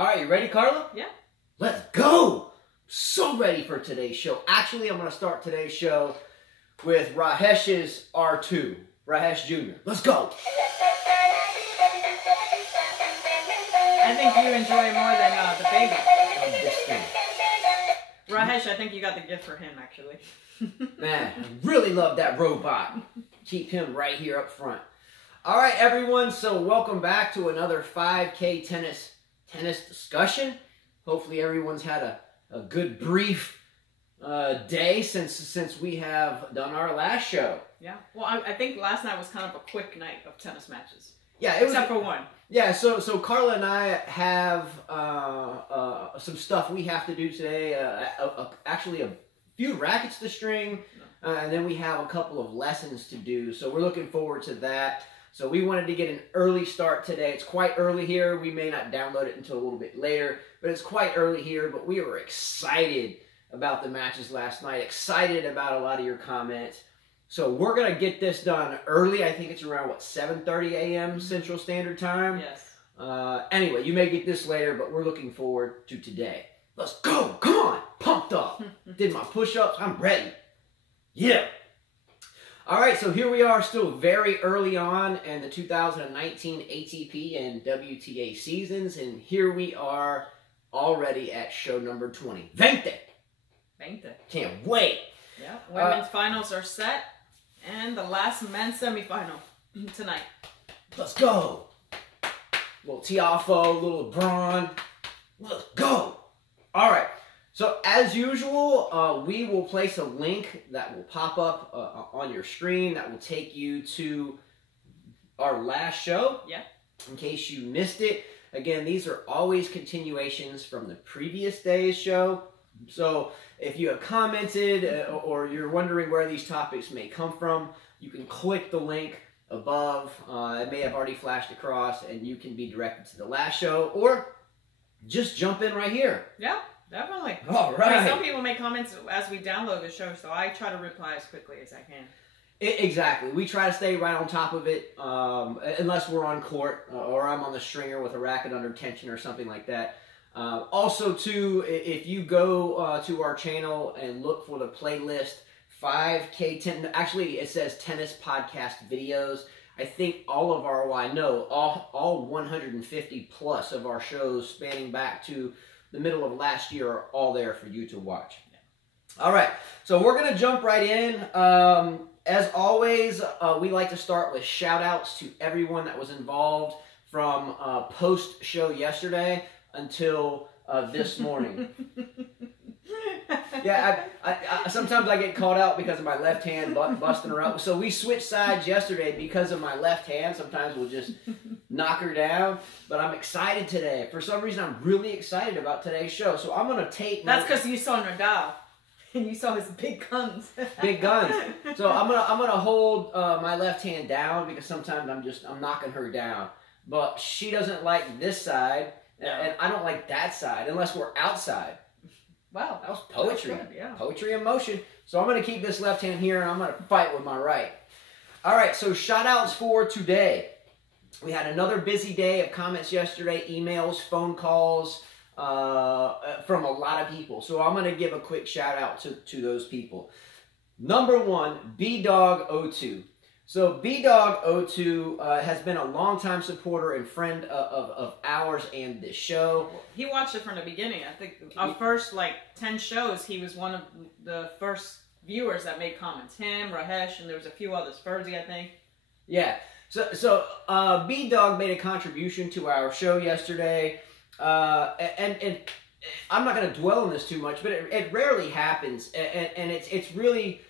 All right, you ready, Carla? Yeah. Let's go. So ready for today's show. Actually, I'm going to start today's show with Rahesh's R2. Rahesh Jr. Let's go. I think you enjoy it more than the baby. This thing. Rahesh, I think you got the gift for him, actually. Man, I really love that robot. Keep him right here up front. All right, everyone. So welcome back to another 5K tennis discussion. Hopefully everyone's had a good brief day since we have done our last show. Yeah. Well, I think last night was kind of a quick night of tennis matches. Yeah, it was, except for one. Yeah, so Carla and I have some stuff we have to do today. Actually, a few rackets to string, and then we have a couple of lessons to do. So we're looking forward to that. So we wanted to get an early start today. It's quite early here. We may not download it until a little bit later, but it's quite early here. But we were excited about the matches last night, excited about a lot of your comments. So we're going to get this done early. I think it's around, what, 7:30 a.m. Central Standard Time? Yes. Anyway, you may get this later, but we're looking forward to today. Let's go. Come on. Pumped up. Did my push-ups. I'm ready. Yeah. All right, so here we are still very early on in the 2019 ATP and WTA seasons, and here we are already at show number 20. 20. Can't wait. Yeah, women's finals are set, and the last men's semifinal tonight. Let's go. Little Tiafo, little Braun. Let's go. All right. So as usual, we will place a link that will pop up on your screen that will take you to our last show. Yeah. In case you missed it. Again, these are always continuations from the previous day's show. So if you have commented or you're wondering where these topics may come from, you can click the link above. It may have already flashed across, and you can be directed to the last show, or just jump in right here. Yeah, definitely. All right. I mean, some people make comments as we download the show, so I try to reply as quickly as I can. Exactly. We try to stay right on top of it, unless we're on court or I'm on the stringer with a racket under tension or something like that. Also, too, if you go to our channel and look for the playlist 5K 10, actually it says tennis podcast videos. I think all of our, well, I know all 150 plus of our shows spanning back to the middle of last year are all there for you to watch. All right, so we're going to jump right in. As always, we like to start with shout outs to everyone that was involved from post-show yesterday until this morning. Yeah, I sometimes I get called out because of my left hand busting her up. So we switched sides yesterday because of my left hand. Sometimes we'll just knock her down. But I'm excited today. For some reason, I'm really excited about today's show. So I'm going to take... That's because you saw Nadal. And you saw his big guns. Big guns. So I'm gonna hold my left hand down because sometimes I'm knocking her down. But she doesn't like this side. And I don't like that side unless we're outside. Wow. That was poetry. Good, yeah. Poetry in motion. So I'm going to keep this left hand here and I'm going to fight with my right. All right, so shout outs for today. We had another busy day of comments yesterday, emails, phone calls from a lot of people. So I'm going to give a quick shout out to those people. Number one, BDog02. So BDog02 has been a longtime supporter and friend of ours and this show. He watched it from the beginning. I think our first 10 shows, he was one of the first viewers that made comments. Him, Rahesh, and there was a few others. Fergie, I think. Yeah. So BDog made a contribution to our show yesterday, and I'm not going to dwell on this too much, but it rarely happens, and it's really.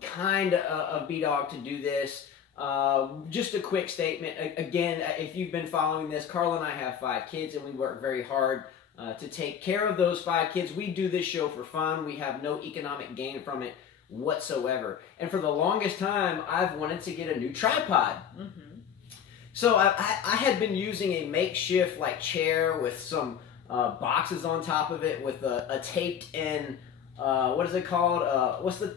Kind of B-Dog to do this. Just a quick statement. Again, if you've been following this, Carla and I have 5 kids, and we work very hard to take care of those 5 kids. We do this show for fun. We have no economic gain from it whatsoever. And for the longest time, I've wanted to get a new tripod. Mm-hmm. So I had been using a makeshift chair with some boxes on top of it with a taped-in... what is it called? What's those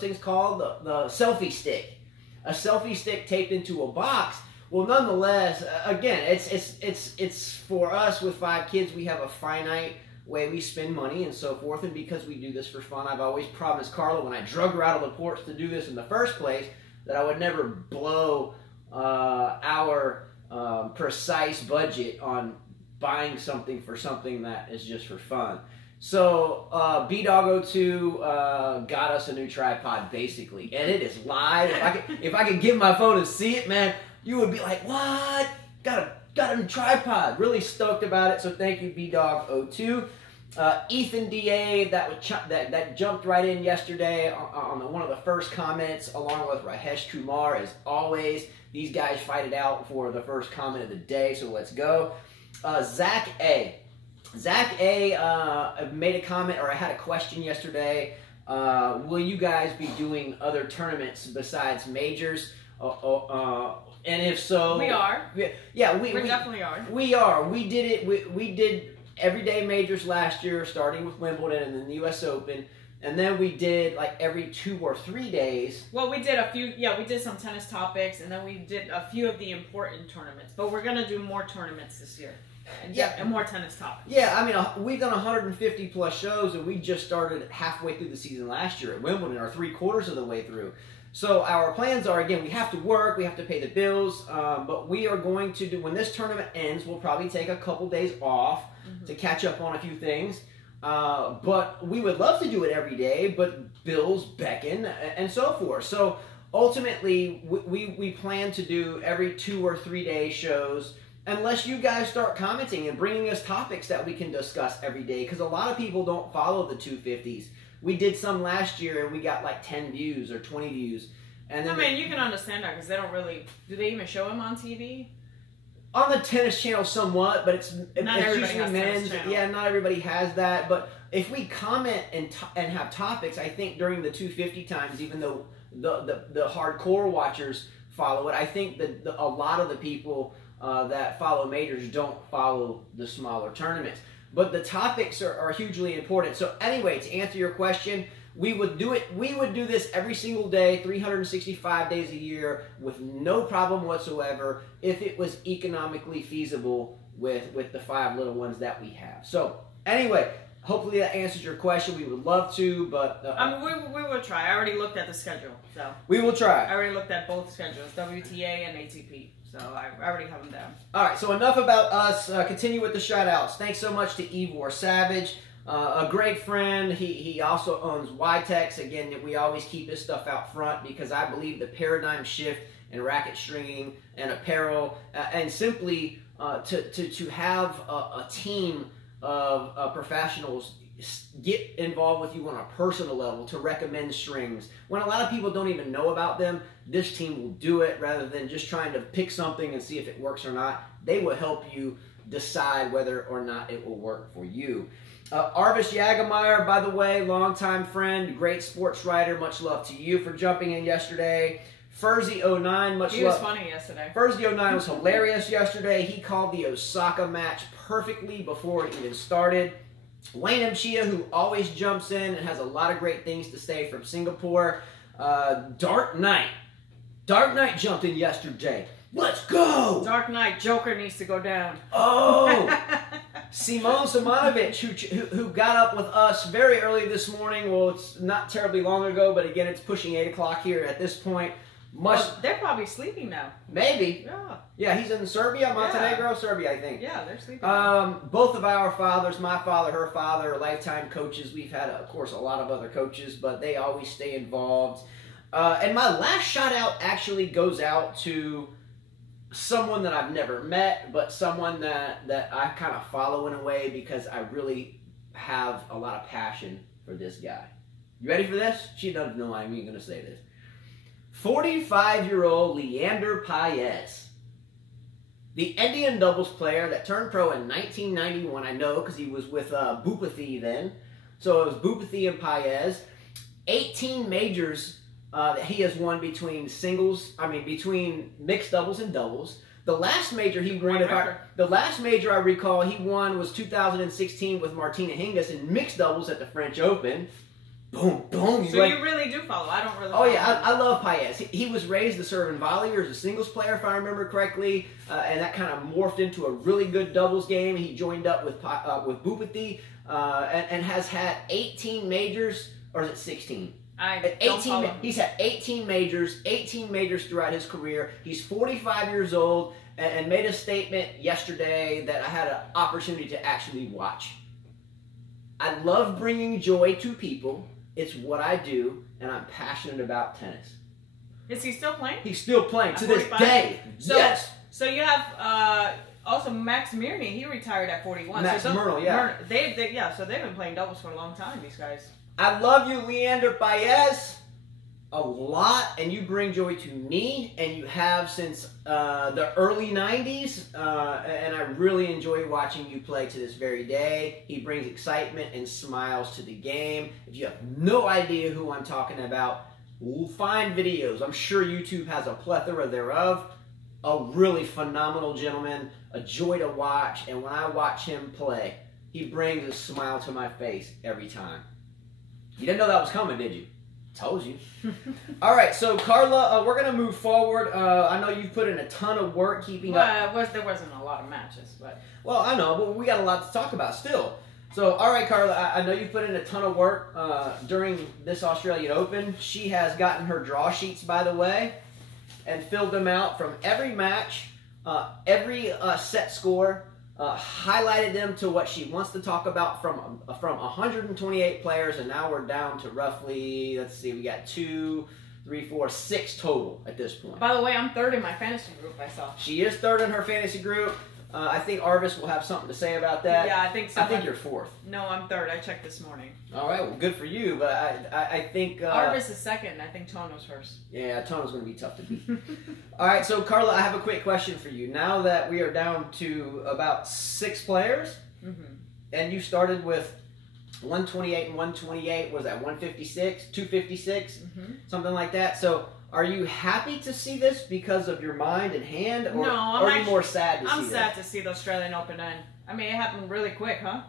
things called? The selfie stick. A selfie stick taped into a box. Well, nonetheless, again, it's for us with 5 kids. We have a finite way we spend money and so forth, and because we do this for fun, I've always promised Carla when I drug her out of the porch to do this in the first place that I would never blow our precise budget on buying something for something that is just for fun. So BDog02 got us a new tripod basically, and it is live. If I could get my phone and see it, man, you would be like, what? Got a new tripod. Really stoked about it. So thank you, BDog02. Ethan DA that jumped right in yesterday on one of the first comments, along with Rahesh Kumar as always. These guys fight it out for the first comment of the day. So let's go. Zach A. Zach A. Made a comment, or I had a question yesterday. Will you guys be doing other tournaments besides majors? And if so, we are. Yeah, we definitely are. We are. We did it. We did everyday majors last year, starting with Wimbledon and then the U.S. Open, and then we did like every 2 or 3 days. Well, we did a few. Yeah, we did some tennis topics, and then we did a few of the important tournaments. But we're gonna do more tournaments this year. And more tennis topics. Yeah, I mean, we've done 150 plus shows, and we just started halfway through the season last year at Wimbledon, or 3/4 of the way through. So our plans are, again, we have to work, we have to pay the bills, but we are going to do, when this tournament ends, we'll probably take a couple days off to catch up on a few things. But we would love to do it every day, but bills beckon and so forth. So ultimately, we plan to do every 2 or 3 day shows, unless you guys start commenting and bringing us topics that we can discuss every day, because a lot of people don't follow the 250s. We did some last year and we got like 10 views or 20 views. And then I mean, you can understand that because they don't really, do they even show him on TV? On the tennis channel somewhat, but it's usually men's. Yeah, not everybody has that. But if we comment and have topics, I think during the 250 times, even though the hardcore watchers follow it, I think that a lot of the people that follow majors don't follow the smaller tournaments. But the topics are hugely important. So anyway, to answer your question, we would do it. We would do this every single day, 365 days a year, with no problem whatsoever, if it was economically feasible with the 5 little ones that we have. So anyway, hopefully that answers your question. We would love to, but I mean, we will try. I already looked at the schedule, so we will try. I already looked at both schedules, WTA and ATP. So I already have them down. All right, so enough about us. Continue with the shout-outs. Thanks so much to Ivor Savage, a great friend. He also owns Witex. Again, we always keep his stuff out front because I believe the paradigm shift in racket stringing and apparel, and simply to have a team of professionals get involved with you on a personal level to recommend strings. When a lot of people don't even know about them, this team will do it rather than just trying to pick something and see if it works or not. They will help you decide whether or not it will work for you. Arvis Jagemeyer, by the way, longtime friend, great sports writer. Much love to you for jumping in yesterday. Furzy09, much love. He was funny yesterday. Furzy09 was hilarious yesterday. He called the Osaka match perfectly before it even started. Wayne M. Chia, who always jumps in and has a lot of great things to say from Singapore. Dark Knight. Dark Knight jumped in yesterday. Let's go! Dark Knight, Joker needs to go down. Oh! Simone Simonovic, who got up with us very early this morning. Well, it's not terribly long ago, but again, it's pushing 8 o'clock here at this point. They're probably sleeping now. Maybe. Yeah. Yeah, he's in Serbia, Montenegro, Serbia, I think. Yeah, they're sleeping. Both of our fathers, my father, her father, are lifetime coaches. We've had, of course, a lot of other coaches, but they always stay involved. And my last shout out actually goes out to someone that I've never met, but someone that I kind of follow in a way because I really have a lot of passion for this guy. You ready for this? She doesn't know I'm even going to say this. 45-year-old Leander Paez. The Indian doubles player that turned pro in 1991, I know because he was with Bhupathi then. So it was Bhupathi and Paez. 18 majors that he has won between mixed doubles and doubles. The last major he won, the last major I recall he won was 2016 with Martina Hingis in mixed doubles at the French Open. boom, boom. So you really do follow. I don't really Oh, follow yeah, I love Paez. He was raised to serve in volley as a singles player, if I remember correctly, and that kind of morphed into a really good doubles game. He joined up with Bupati and has had 18 majors, or is it 16? 18. He's had 18 majors throughout his career. He's 45 years old and made a statement yesterday that I had an opportunity to actually watch. I love bringing joy to people. It's what I do, and I'm passionate about tennis. Is he still playing? He's still playing to this 45? day. So, yes. So you have also Max Mirny. He retired at 41. Max so Mirny, yeah. So they've been playing doubles for a long time, these guys. I love you, Leander Paez, a lot, and you bring joy to me, and you have since the early 90s, and I really enjoy watching you play to this very day. He brings excitement and smiles to the game. If you have no idea who I'm talking about, we'll find videos. I'm sure YouTube has a plethora thereof. A really phenomenal gentleman, a joy to watch, and when I watch him play, he brings a smile to my face every time. You didn't know that was coming, did you? Told you. All right, so Carla, we're going to move forward. I know you've put in a ton of work keeping up. There wasn't a lot of matches, but... Well, I know, but we got a lot to talk about still. So, all right, Carla, I know you've put in a ton of work during this Australian Open. She has gotten her draw sheets, by the way, and filled them out from every match, every set score, highlighted them to what she wants to talk about from 128 players, and now we're down to roughly, let's see, we got 2, 3, 4, 6 total at this point. By the way, I'm third in my fantasy group, I saw. She is third in her fantasy group. I think Arvis will have something to say about that. Yeah, I think so. I think you're fourth. No, I'm third. I checked this morning. All right, well, good for you, but I think... Arvis is second. I think Tono's first. Yeah, Tono's going to be tough to beat. All right, so Carla, I have a quick question for you. Now that we are down to about 6 players, and you started with 128 and 128, was that 156, 256, something like that. So are you happy to see this because of your mind and hand, or are you more sad to see this? I'm sad to see the Australian Open end. I mean, it happened really quick, huh?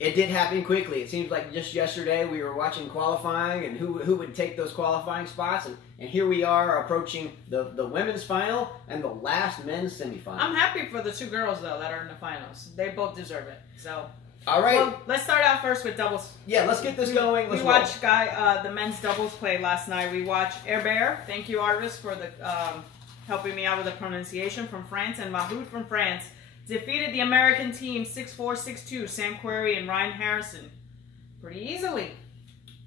It did happen quickly. It seems like just yesterday we were watching qualifying and who would take those qualifying spots, and here we are approaching the women's final and the last men's semifinal. I'm happy for the 2 girls, though, that are in the finals. They both deserve it, so... All right. Well, let's start out first with doubles. Yeah, let's get this going. We watched the men's doubles play last night. We watched Herbert. Thank you, Arvis, for the helping me out with the pronunciation, from France, and Mahoud from France defeated the American team 6-4, 6-2, Sam Querrey and Ryan Harrison pretty easily.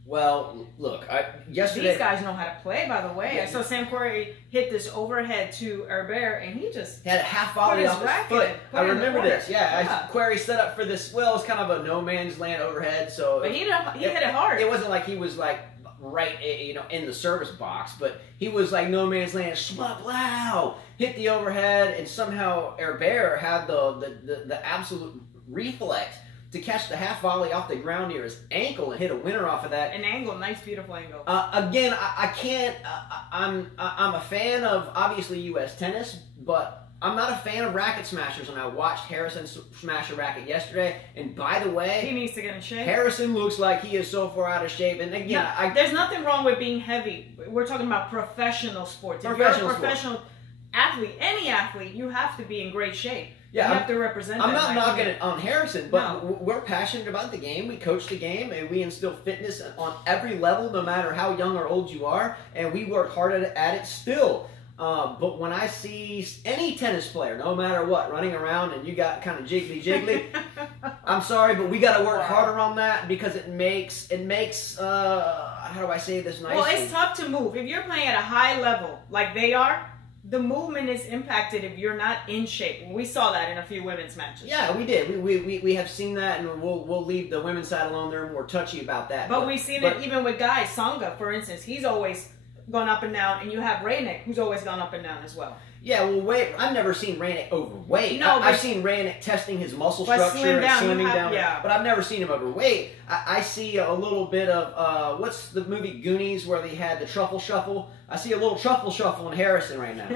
Well, look, yesterday... These guys know how to play, by the way. I saw Sam Querrey hit this overhead to Herbert, and he just... had a half volley off his foot. I remember this. Yeah. Querrey set up for this, well, it's kind of a no-man's land overhead, so... But he hit it hard. It wasn't like he was, like, right, in the service box, but he was like no man's land, slap, wow, hit the overhead, and somehow Herbert had the absolute reflex to catch the half volley off the ground near his ankle and hit a winner off of that. An angle, nice, beautiful angle. Again, I can't. I'm a fan of obviously U.S. tennis, but I'm not a fan of racket smashers. And I watched Harrison smash a racket yesterday. And by the way, he needs to get in shape. Harrison looks like he is so far out of shape. And again, there's nothing wrong with being heavy. We're talking about professional sports. If you're a professional athlete, any athlete, you have to be in great shape. Yeah, you have to represent. I'm not knocking it on Harrison, but we're passionate about the game. We coach the game, and we instill fitness on every level, no matter how young or old you are, and we work hard at it still. But when I see any tennis player, no matter what, running around and you got kind of jiggly, I'm sorry, but we got to work harder on that because it makes how do I say this nicely? Well, it's tough to move. If you're playing at a high level like they are, the movement is impacted if you're not in shape. We saw that in a few women's matches. Yeah, we did. We have seen that, and we'll leave the women's side alone. They're more touchy about that. But we've seen it even with guys. Sangha, for instance, he's always gone up and down, and you have Raynick, who's always gone up and down as well. Yeah, well, I've never seen Raynick overweight. No, I've seen Raynick testing his muscle structure and slimming down. Yeah. But I've never seen him overweight. I see a little bit of, what's the movie Goonies where they had the truffle shuffle? I see a little truffle shuffle in Harrison right now.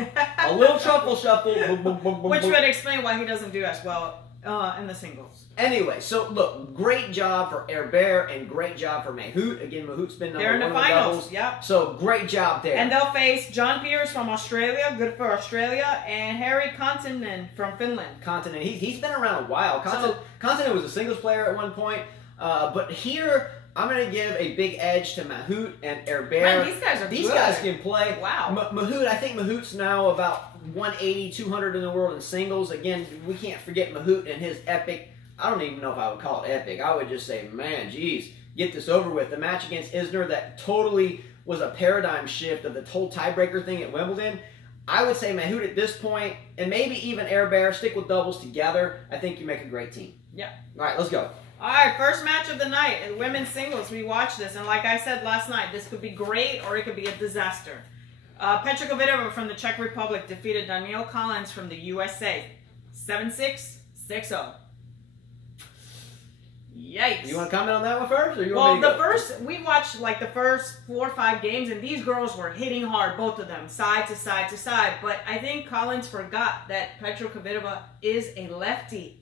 A little truffle shuffle. Which would explain why he doesn't do as well in the singles. Anyway, so look, great job for Herbert and great job for Mahut. Again, Mahut's been They're in the finals. Yep. So great job there. And they'll face John Pierce from Australia, good for Australia, and Harry Kontanen from Finland. Kontanen, he's been around a while. Kontanen was a singles player at one point, but here I'm going to give a big edge to Mahut and Herbert. Man, these guys are These good. guys can play. Wow. Mahut, I think Mahut's now about 180, 200 in the world in singles. Again, we can't forget Mahut and his epic. I don't even know if I would call it epic. I would just say, man, geez, get this over with. The match against Isner that totally was a paradigm shift of the whole tiebreaker thing at Wimbledon. I would say Mahut at this point, and maybe even Herbert, stick with doubles together. I think you make a great team. Yeah. All right, let's go. All right, first match of the night in women's singles. We watched this, and like I said last night, this could be great or it could be a disaster. Petra Kvitova from the Czech Republic defeated Danielle Collins from the USA. 7-6, 6-0. Yikes. You want to comment on that one first? Or you Well, want me to go? we watched like the first 4 or 5 games, and these girls were hitting hard, both of them, side to side to side. But I think Collins forgot that Petra Kvitova is a lefty.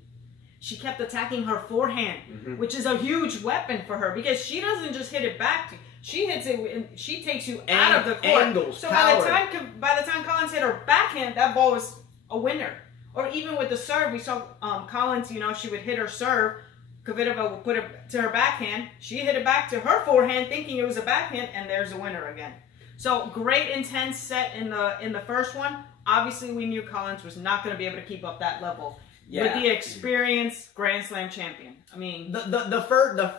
She kept attacking her forehand, which is a huge weapon for her because she doesn't just hit it back to you. She hits it and she takes you out of the court. Angles, so power. by the time Collins hit her backhand, that ball was a winner. Or even with the serve, we saw Collins, you know, she would hit her serve. Kvitova would put it to her backhand. She hit it back to her forehand thinking it was a backhand, and there's a winner again. So great intense set in the first one. Obviously, we knew Collins was not going to be able to keep up that level. Yeah. With the experienced Grand Slam champion. I mean, the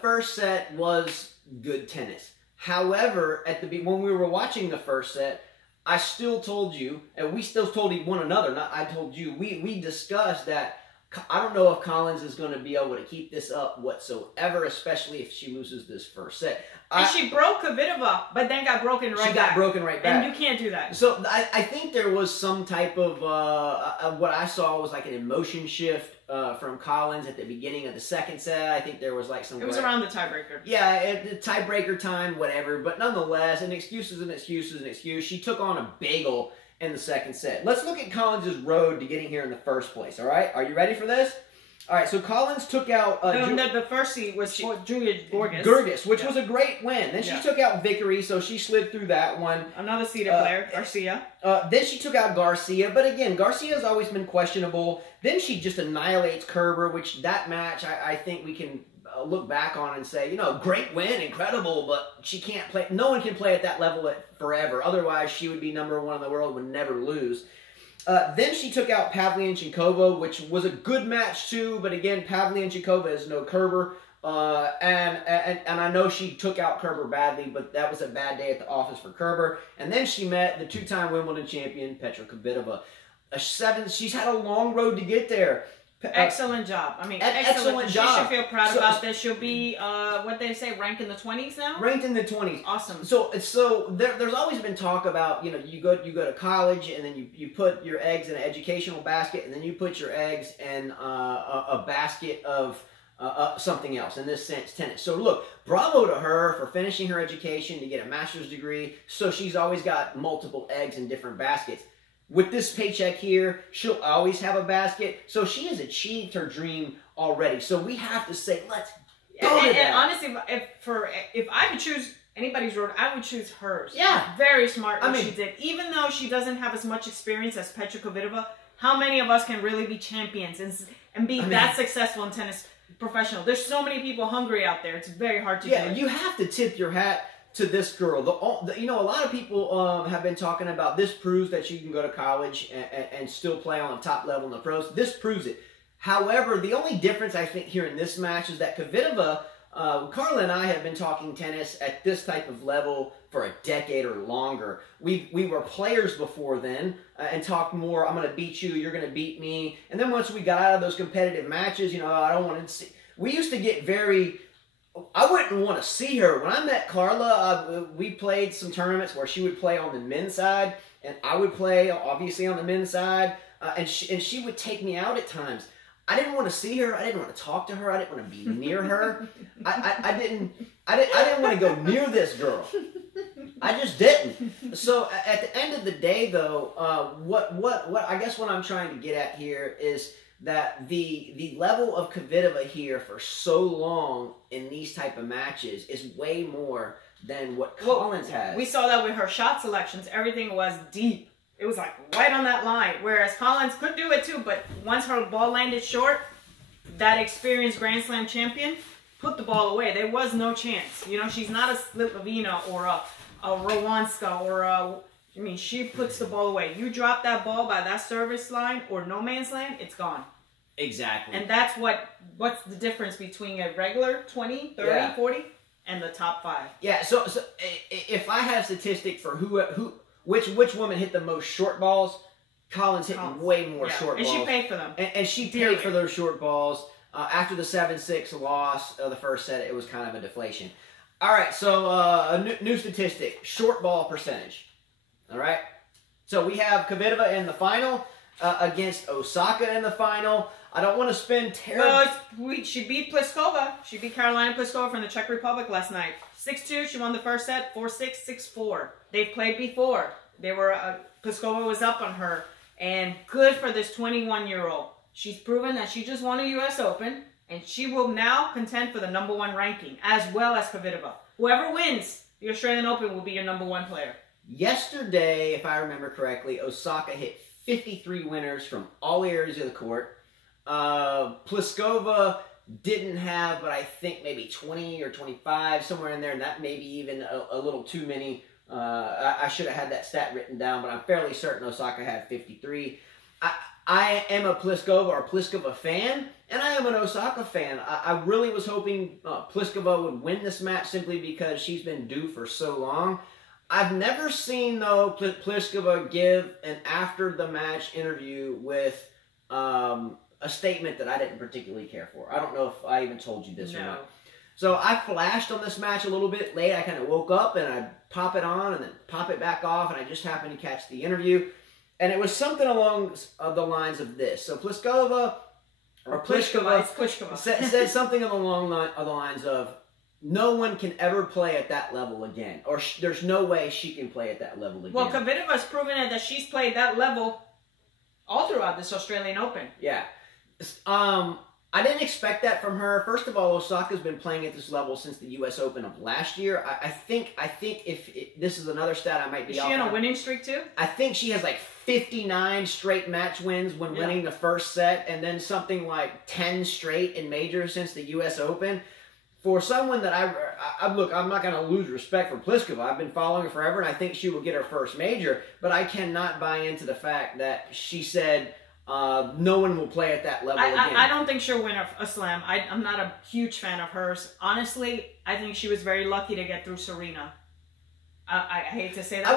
first set was good tennis. However, when we were watching the first set, I still told you, and we still told one another. Not I told you. We discussed that. I don't know if Collins is going to be able to keep this up whatsoever, especially if she loses this first set. And she broke Kvitova, but then got broken right back. She got broken right back. And you can't do that. So I think there was some type of, what I saw was like an emotion shift from Collins at the beginning of the second set. I think there was like some... It was around the tiebreaker. Yeah, the tiebreaker time, whatever. But nonetheless, an excuse is an excuse is an excuse. She took on a bagel in the second set. Let's look at Collins' road to getting here in the first place, all right? Are you ready for this? All right, so Collins took out... the first seed was Julia Gorgas. Gorgas, which was a great win. Then she took out Vickery, so she slid through that one. Another seeded player, Garcia. Then she took out Garcia, but again, Garcia's always been questionable. Then she just annihilates Kerber, which that match, I think we can look back on and say, you know, great win, incredible, but she can't play... No one can play at that level forever. Otherwise, she would be #1 in the world, would never lose. Then she took out Pavlyuchenkova, which was a good match too, but again, Pavlyuchenkova is no Kerber, and I know she took out Kerber badly, but that was a bad day at the office for Kerber. And then she met the 2-time Wimbledon champion, Petra Kvitova. She's had a long road to get there. Excellent job. I mean, excellent job. She should feel proud about this. She'll be, what they say, ranked in the 20s now? Ranked in the 20s. Awesome. So there's always been talk about, you know, you go to college and then you put your eggs in an educational basket and then you put your eggs in a basket of something else, in this sense, tennis. So look, bravo to her for finishing her education to get a master's degree. So she's always got multiple eggs in different baskets. With this paycheck here, she'll always have a basket. So she has achieved her dream already. So we have to say, let's go to that. And honestly, if I could choose anybody's road, I would choose hers. Yeah. Very smart what she did. Even though she doesn't have as much experience as Petra Kvitova, how many of us can really be champions and be that successful in tennis professional? There's so many people hungry out there. It's very hard to do. Yeah, you have to tip your hat to this girl. You know, a lot of people have been talking about this proves that you can go to college and still play on the top level in the pros. This proves it. However, the only difference I think here in this match is that Kvitova, Carla and I have been talking tennis at this type of level for a decade or longer. We were players before then and talked more, I'm going to beat you, you're going to beat me. And then once we got out of those competitive matches, you know, I don't want to see... We used to get very... I wouldn't want to see her. When I met Carla, we played some tournaments where she would play on the men's side, and I would play, obviously, on the men's side, and she would take me out at times. I didn't want to see her. I didn't want to talk to her. I didn't want to be near her. I didn't want to go near this girl. I just didn't. So at the end of the day, though, what I guess what I'm trying to get at here is that the level of Kvitova here for so long in these type of matches is way more than what Collins has. We saw that with her shot selections. Everything was deep. It was like right on that line. Whereas Collins could do it too, but once her ball landed short, that experienced Grand Slam champion put the ball away. There was no chance. You know, she's not a Slitovina or a Rowanska or a... I mean, she puts the ball away. You drop that ball by that service line or no man's land, it's gone. Exactly. And that's what's the difference between a regular 20, 30, 40 and the top 5. Yeah, so if I have statistic for which woman hit the most short balls, Collins hit way more short balls. And she paid for them. And she paid for those short balls. After the 7-6 loss of the first set, it was kind of a deflation. All right, so a new statistic, short ball percentage. All right, so we have Kvitova in the final against Osaka in the final. I don't want to spend terrible... Well, she beat Pliskova. She beat Carolina Pliskova from the Czech Republic last night. 6-2, she won the first set, 4-6, 6-4. They've played before. They were Pliskova was up on her, and good for this 21-year-old. She's proven that she just won a U.S. Open, and she will now contend for the #1 ranking, as well as Kvitova. Whoever wins the Australian Open will be your #1 player. Yesterday, if I remember correctly, Osaka hit 53 winners from all areas of the court. Pliskova didn't have, but I think maybe 20 or 25, somewhere in there, and that may be even a little too many. I should have had that stat written down, but I'm fairly certain Osaka had 53. I am a Pliskova fan, and I am an Osaka fan. I really was hoping Pliskova would win this match simply because she's been due for so long. I've never seen, though, Pliskova give an after-the-match interview with a statement that I didn't particularly care for. I don't know if I even told you this or not. So I flashed on this match a little bit late. I kind of woke up, and I'd pop it on and then pop it back off, and I just happened to catch the interview. And it was something along the lines of this. So Pliskova said something along the lines of, no one can ever play at that level again. Or there's no way she can play at that level again. Well, Kvitova's proven it that she's played that level all throughout this Australian Open. Yeah. I didn't expect that from her. First of all, Osaka's been playing at this level since the U.S. Open of last year. I think if this is another stat I might be off. Is she on a winning streak too? I think she has like 59 straight match wins when winning the first set, and then something like 10 straight in majors since the U.S. Open. For someone that look, I'm not going to lose respect for Pliskova. I've been following her forever, and I think she will get her first major. But I cannot buy into the fact that she said no one will play at that level again. I don't think she'll win a slam. I'm not a huge fan of hers. Honestly, I think she was very lucky to get through Serena. I hate to say that.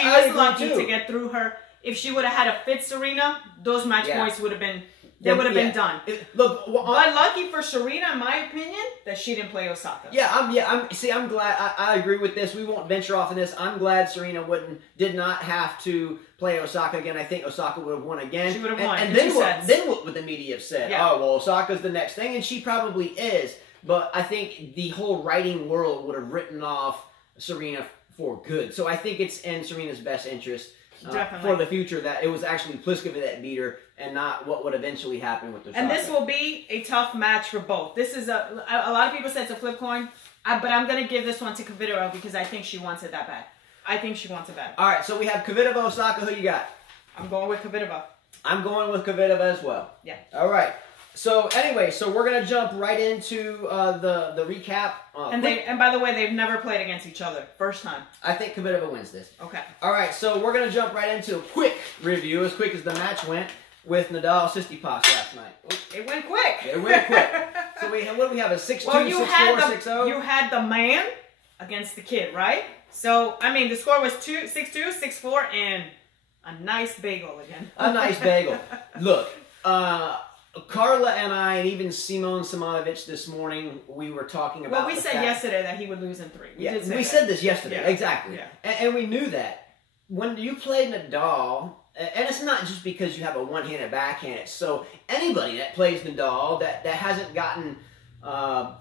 She was lucky to get through her. If she would have had a fit Serena, those match points would have been... They would have been done. But lucky for Serena, in my opinion, that she didn't play Osaka. I'm glad. I agree with this. We won't venture off in this. I'm glad Serena did not have to play Osaka again. I think Osaka would have won again. She would have won. And then what would the media have said? Yeah. Oh, well, Osaka's the next thing, and she probably is. But I think the whole writing world would have written off Serena for good. So I think it's in Serena's best interest for the future that it was actually Pliskova that beat her, and not what would eventually happen with Osaka. And this will be a tough match for both. This is a lot of people said it's a flip coin, but I'm going to give this one to Kvitova because I think she wants it that bad. I think she wants it bad. All right, so we have Kvitova, Osaka. Who you got? I'm going with Kvitova. I'm going with Kvitova as well. Yeah. All right. So anyway, we're gonna jump right into the recap. And by the way, they've never played against each other. First time. I think Kvitova wins this. Okay. All right, so we're gonna jump right into a quick review, as quick as the match went, with Nadal Tsitsipas last night. It went quick. It went quick. So what do we have? A 6-2, 6-4, 6-0. You had the man against the kid, right? So I mean, the score was 6-2, 6-4, and a nice bagel again. A nice bagel. Look. Carla and I, and even Simon Simonovic this morning, we were talking about. Well, we said yesterday that he would lose in 3. We said this yesterday, exactly. Yeah. And we knew that. When you play Nadal, and it's not just because you have a one-handed backhand, so anybody that plays Nadal that hasn't gotten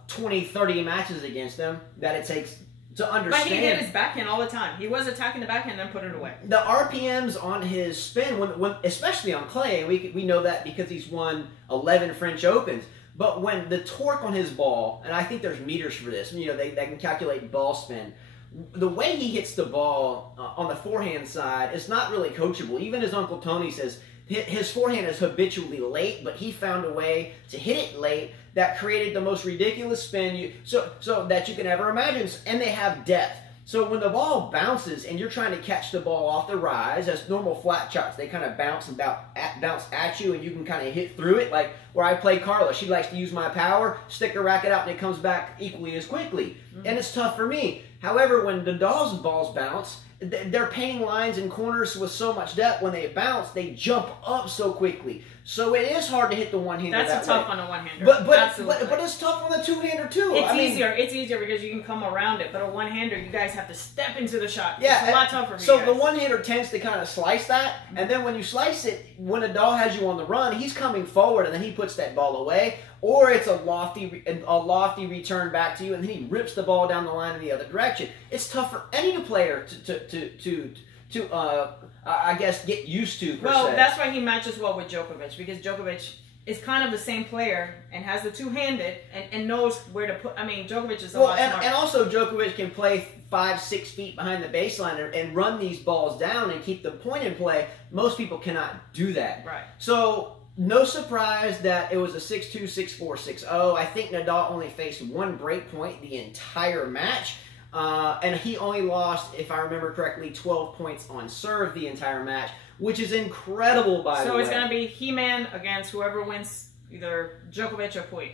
20, 30 matches against him, that it takes to understand. But he hit his backhand all the time. He was attacking the backhand and then put it away. The RPMs on his spin, when especially on clay, we know that because he's won 11 French Opens. But when the torque on his ball, and I think there's meters for this, you know, they can calculate ball spin. The way he hits the ball on the forehand side is not really coachable. Even his Uncle Tony says his forehand is habitually late, but he found a way to hit it late that created the most ridiculous spin so that you can ever imagine. And they have depth. So when the ball bounces and you're trying to catch the ball off the rise, as normal flat shots, they kind of bounce at you, and you can kind of hit through it. Like where I play Carla, she likes to use my power, stick her racket out, and it comes back equally as quickly. And it's tough for me. However, when Nadal's balls bounce, they're painting lines and corners with so much depth. When they bounce, they jump up so quickly. So it is hard to hit the one-hander. That's tough on a one-hander. But it's tough on the two-hander too. It's easier because you can come around it. But a one-hander, you guys have to step into the shot. Yeah, it's a lot tougher for so you guys. the one-hander tends to kind of slice that, and then when you slice it, when Nadal has you on the run, he's coming forward, and then he puts that ball away. Or it's a lofty return back to you, and then he rips the ball down the line in the other direction. It's tough for any player to I guess get used to. Well, that's why he matches well with Djokovic, because Djokovic is kind of the same player and has the two-handed and knows where to put. I mean, Djokovic is a lot smarter. And also Djokovic can play 5-6 feet behind the baseline and run these balls down and keep the point in play. Most people cannot do that. Right. So no surprise that it was a 6-2, 6-4, 6-0. I think Nadal only faced one break point the entire match. And he only lost, if I remember correctly, 12 points on serve the entire match, which is incredible, by the way. So it's going to be He-Man against whoever wins, either Djokovic or Puig.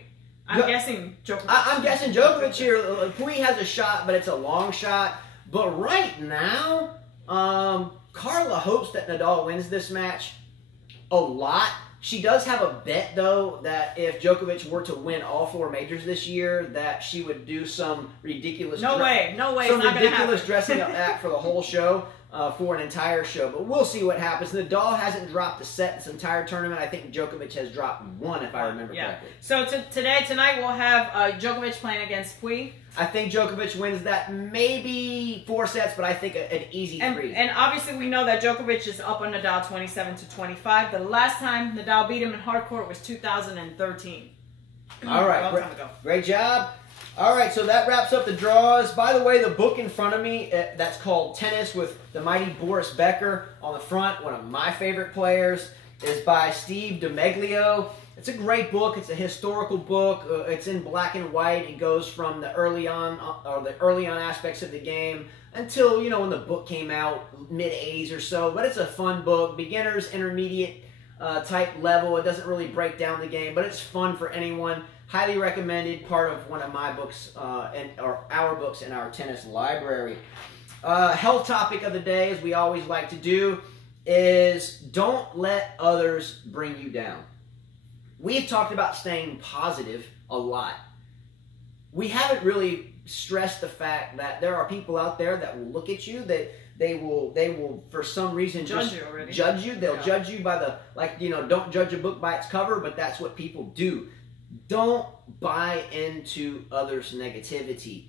I'm guessing Djokovic. I'm guessing Djokovic here. Puig has a shot, but it's a long shot. But right now, Carla hopes that Nadal wins this match a lot. She does have a bet, though, that if Djokovic were to win all 4 majors this year, that she would do some ridiculous... No way, some it's not ridiculous dressing up act for the whole show, for an entire show. But we'll see what happens. Nadal hasn't dropped a set this entire tournament. I think Djokovic has dropped 1, if I remember correctly. So tonight we'll have Djokovic playing against Puig. I think Djokovic wins that, maybe 4 sets, but I think an easy 3. And obviously we know that Djokovic is up on Nadal 27-25. The last time Nadal beat him in hard court was 2013. All right, Long time ago. Great job. All right, so that wraps up the draws. By the way, the book in front of me, that's called Tennis with the Mighty Boris Becker on the front, one of my favorite players, is by Steve DiMeglio. It's a great book. It's a historical book. It's in black and white. It goes from the early on aspects of the game until, you know, when the book came out, mid-80s or so. But it's a fun book, beginners, intermediate type level. It doesn't really break down the game, but it's fun for anyone. Highly recommended. Part of one of my books or our books in our tennis library. Health topic of the day, as we always like to do, is don't let others bring you down. We've talked about staying positive a lot. We haven't really stressed the fact that there are people out there that will look at you, that they will for some reason judge you already. Judge you. They'll judge you by the, like, you know, don't judge a book by its cover, but that's what people do. Don't buy into others' negativity.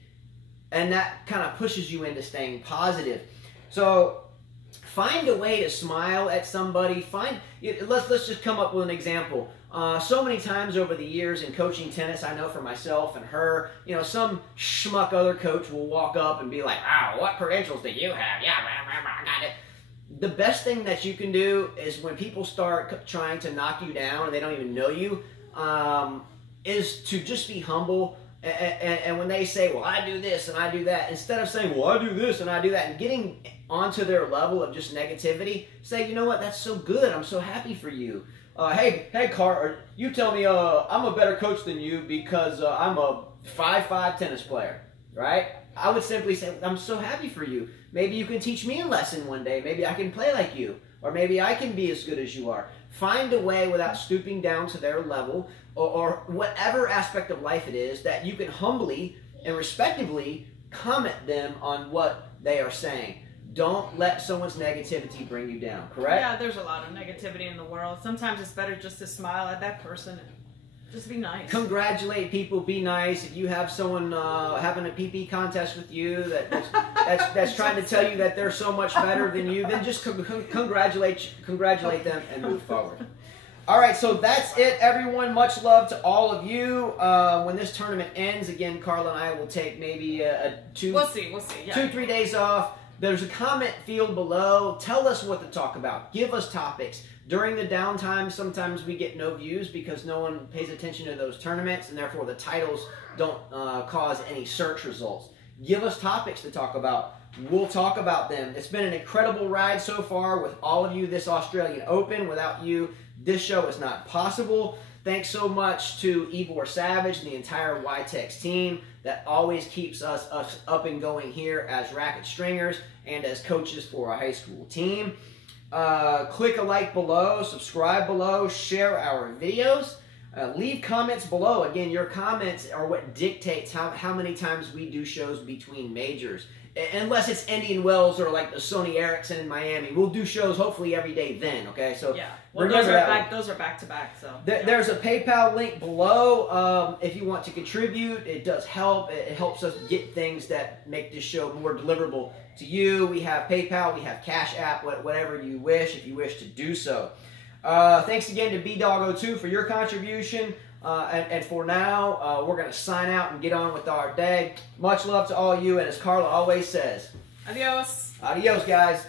And that kind of pushes you into staying positive. So find a way to smile at somebody. Let's just come up with an example. So many times over the years in coaching tennis, I know for myself and her, you know, some schmuck other coach will walk up and be like, "Wow, what credentials do you have? Yeah, I got it." The best thing that you can do is when people start trying to knock you down and they don't even know you, is to just be humble. And when they say, "Well, I do this and I do that," instead of saying, "Well, I do this and I do that," and getting onto their level of just negativity, say, "You know what? That's so good. I'm so happy for you. Hey, Carter, you tell me I'm a better coach than you because I'm a 5'5" tennis player, right?" I would simply say, "I'm so happy for you. Maybe you can teach me a lesson one day. Maybe I can play like you. Or maybe I can be as good as you are." Find a way without stooping down to their level or whatever aspect of life it is that you can humbly and respectively comment them on what they are saying. Don't let someone's negativity bring you down, correct? Yeah, there's a lot of negativity in the world. Sometimes it's better just to smile at that person and Just be nice. Congratulate people. Be nice. If you have someone having a pee-pee contest with you that's trying to tell you that they're so much better than you, then just congratulate them and move forward. All right, so that's it, everyone. Much love to all of you. When this tournament ends, again, Carla and I will take maybe We'll see. Yeah. 2-3 days off. There's a comment field below. Tell us what to talk about. Give us topics. During the downtime, sometimes we get no views because no one pays attention to those tournaments, and therefore the titles don't cause any search results. Give us topics to talk about. We'll talk about them. It's been an incredible ride so far with all of you this Australian Open. Without you, this show is not possible. Thanks so much to Ivor Savage and the entire YTEX team that always keeps us up and going here as racket stringers and as coaches for a high school team. Click a like below, subscribe below, share our videos. Leave comments below. Again, your comments are what dictates how many times we do shows between majors. Unless it's Indian Wells or like the Sony Ericsson in Miami. We'll do shows hopefully every day then, okay? So yeah. Well, those are back to back. So there's a PayPal link below if you want to contribute. It does help. It helps us get things that make this show more deliverable to you. We have PayPal, we have Cash App, whatever you wish, if you wish to do so. Thanks again to BDog02 for your contribution. And for now, we're going to sign out and get on with our day. Much love to all you, and as Carla always says, adios. Adios, guys.